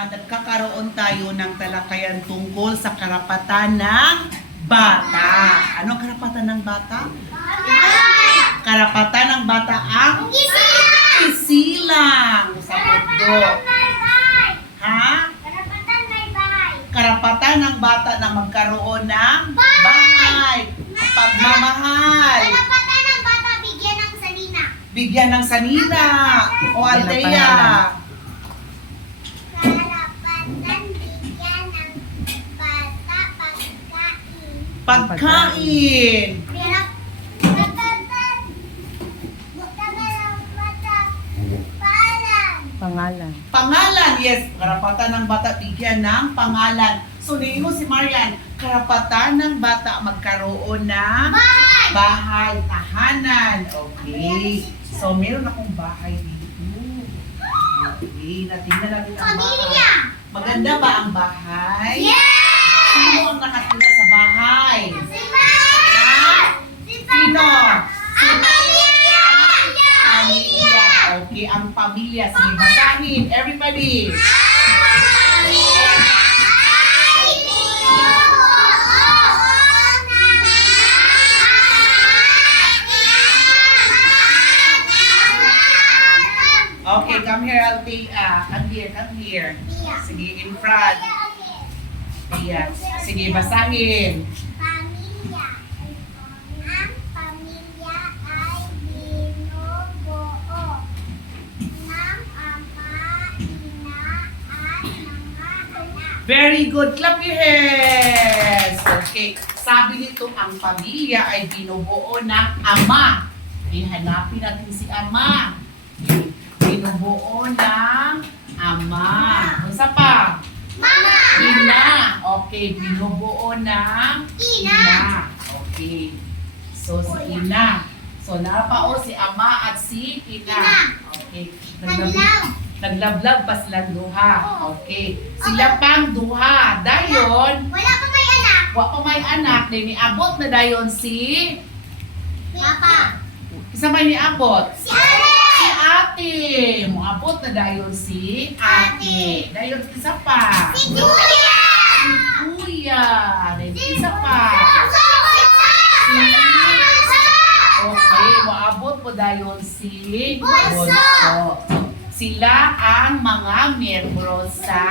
Nagkakaroon tayo ng talakayan tungkol sa karapatan ng bata. Ano ang karapatan ng bata? Karapatan ng bata ang isilang sa mundo. Ha? Karapatan ng bata na magkaroon ng bahay, pagmamahal, Karapatan ng bata bigyan ng salina. bigyan ng sanina. O Althea, Karapatan bigyan ng bata pagkain. Karapatan bigyan ng bata Pangalan. Pangalan, yes. Karapatan ng bata bigyan ng pangalan. So, niyo si Marian, karapatan ng bata magkaroon ng bahay, tahanan. Okay. So, meron akong bahay dito. Okay, natingnan natin ang bahay. Pamilya. Maganda ba ang bahay? Yes! Sino ang nakatira sa bahay? Sino? Ang pamilya! Pamilya. Okay, ang pamilya. Sige, basahin. Everybody. Okay, come here, Althea. Come here, come here. Sige, in front. Yeah. Sige, basahin. Pamilya. Ang pamilya ay binubuo ng ama, ina, at mga anak. Very good. Clap your hands. Okay. Sabi nito, ang pamilya ay binubuo ng ama. Hanapin natin si ama. Binubuo ng ama. Isa pa? Mama! Ina. Okay. Binubuo ng Ina. Okay. So, si ina. So, napao si ama at si ina. Okay. Naglaw. Naglablab pa silang duha. Okay. Sila pang duha. Dayon, Wala pa may anak. wa pa may anak, din niabot na dayon si Papa. isa may niabot. Si Ate. Si ate. Moabot na dayon si ate. Dayon isa pa. Si Julia. Si kuya. Dayon isa pa. Okay, moabot po dayon si Bunso. Sila ang mga miyembro sa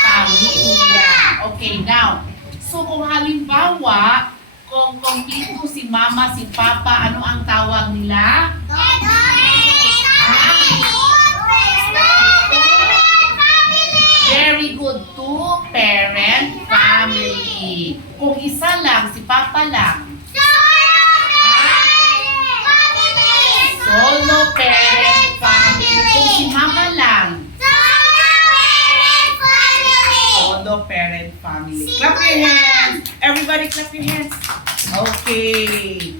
pamilya. Okay, now, so kung halimbawa, kung dito si mama, si papa, ano ang tawag nila? Very good, two-parent family. Kung isa lang, si papa lang. Solo parent family. Kung si mama lang, solo parent family. Clap your hands. Everybody clap your hands. Okay.